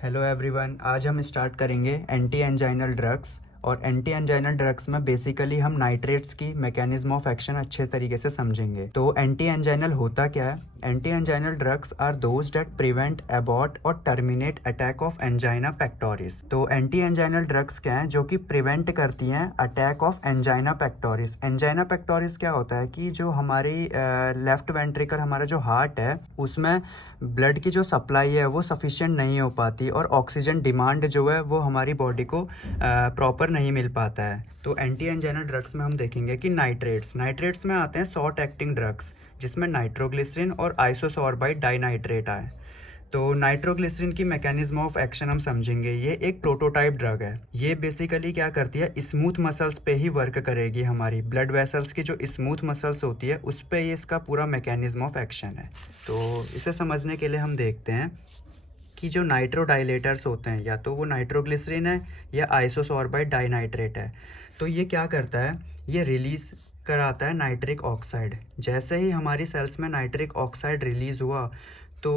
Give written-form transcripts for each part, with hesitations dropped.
Hello everyone, आज हम start करेंगे एंटी एंजाइनल ड्रग्स। और एंटी एंजाइनल ड्रग्स में बेसिकली हम नाइट्रेट्स की मैकेनिज्म ऑफ एक्शन अच्छे तरीके से समझेंगे। तो एंटी एंजाइनल होता क्या है? Anti anginal drugs are those that prevent, abort और terminate attack of angina pectoris. तो एंटी एंजाइनल ड्रग्स क्या है जो कि प्रिवेंट करती हैं attack of angina pectoris. Angina pectoris क्या होता है कि जो हमारी लेफ्ट वेंट्रिकल, हमारा जो हार्ट है, उसमें ब्लड की जो सप्लाई है वो सफिशिएंट नहीं हो पाती और ऑक्सीजन डिमांड जो है वो हमारी बॉडी को प्रॉपर नहीं मिल पाता है। तो एंटी एंजाइनल ड्रग्स में हम देखेंगे कि नाइट्रेट्स में आते हैं शॉर्ट एक्टिंग ड्रग्स, जिसमें नाइट्रोग्लिसरीन और आइसोसोर्बाइड डाइनाइट्रेट आए। तो नाइट्रोग्लिसरीन की मैकेनिज्म ऑफ एक्शन हम समझेंगे। ये एक प्रोटोटाइप ड्रग है। ये बेसिकली क्या करती है, स्मूथ मसल्स पे ही वर्क करेगी। हमारी ब्लड वेसल्स की जो स्मूथ मसल्स होती है उस पे ये इसका पूरा मैकेनिज्म ऑफ एक्शन है। तो इसे समझने के लिए हम देखते हैं कि जो नाइट्रोडाइलेटर्स होते हैं, या तो वो नाइट्रोग्लिसरीन है या आइसोसोर्बाइड डाइनाइट्रेट है। तो ये क्या करता है, ये रिलीज़ कराता है नाइट्रिक ऑक्साइड। जैसे ही हमारी सेल्स में नाइट्रिक ऑक्साइड रिलीज़ हुआ तो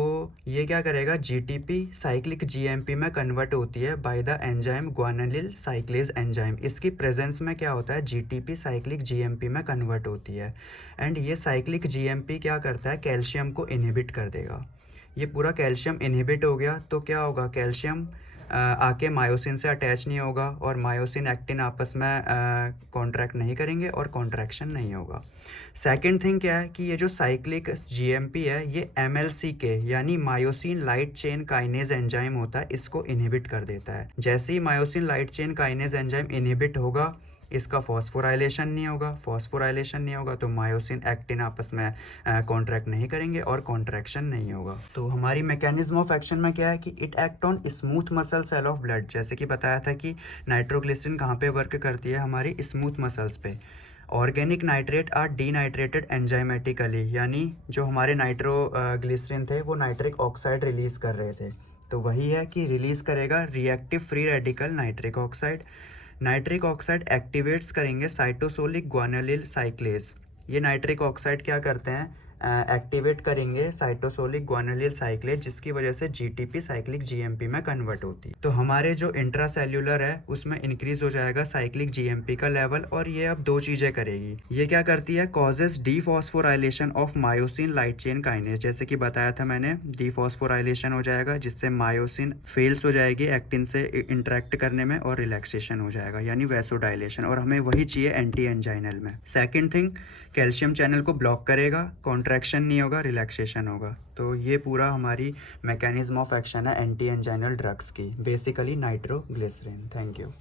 ये क्या करेगा, जीटीपी साइक्लिक जीएमपी में कन्वर्ट होती है by the enzyme guanylyl cyclase enzyme. इसकी प्रेजेंस में क्या होता है, जीटीपी साइक्लिक जीएमपी में कन्वर्ट होती है। एंड ये साइक्लिक जीएमपी क्या करता है, कैल्शियम को इनहिबिट कर देगा। ये पूरा कैल्शियम इनहिबिट हो गया तो क्या होगा, कैल्शियम आके मायोसिन से अटैच नहीं होगा और मायोसिन एक्टिन आपस में कॉन्ट्रैक्ट नहीं करेंगे और कॉन्ट्रैक्शन नहीं होगा। सेकंड थिंग क्या है कि ये जो साइक्लिक जीएमपी है ये एमएलसी के यानी myosin light chain kinase enzyme होता है, इसको इनहिबिट कर देता है। जैसे ही myosin light chain kinase enzyme inhibit होगा, इसका फॉस्फोराइलेशन नहीं होगा तो मायोसिन एक्टिन आपस में कॉन्ट्रैक्ट नहीं करेंगे और कॉन्ट्रैक्शन नहीं होगा। तो हमारी मैकेनिज्म ऑफ एक्शन में क्या है कि it act on smooth muscle cell of blood. जैसे कि बताया था कि नाइट्रोग्लिसरीन कहाँ पे वर्क करती है, हमारी स्मूथ मसल्स पे। ऑर्गेनिक नाइट्रेट आर डीनाइट्रेटेड एंजाइमेटिकली, यानी जो हमारे नाइट्रोग्लिसरीन थे वो नाइट्रिक ऑक्साइड रिलीज कर रहे थे। तो वही है कि रिलीज करेगा reactive free radical nitric oxide. Nitric oxide activates करेंगे साइटोसोलिक ग्वानिलिन साइक्लेज। ये नाइट्रिक ऑक्साइड क्या करते हैं, एक्टिवेट करेंगे साइटोसोलिक ग्वानिलिन साइक्लेज, जिसकी वजह से जीटीपी साइक्लिक जीएमपी में कन्वर्ट होती है। तो हमारे जो इंट्रासेल्यूलर है उसमें इंक्रीज हो जाएगा साइक्लिक जीएमपी का लेवल, और ये अब दो चीज़ें करेगी। ये क्या करती है, causes dephosphorylation of myosin light chain kinase. जैसे कि बताया था मैंने, डीफॉस्फोराइलेशन हो जाएगा जिससे मायोसिन फेल्स हो जाएगी एक्टिन से इंटरेक्ट करने में और रिलैक्सेशन हो जाएगा यानी वैसोडाइलेशन, और हमें वही चाहिए एंटी एंजाइनल में। सेकेंड थिंग, कैल्शियम चैनल को ब्लॉक करेगा, कॉन्ट्रैक्शन नहीं होगा, रिलैक्सेशन होगा। तो ये पूरा हमारी मैकेनिज्म ऑफ एक्शन है एंटी एंजाइनल ड्रग्स की, बेसिकली नाइट्रोग्लिसरीन। Thank you.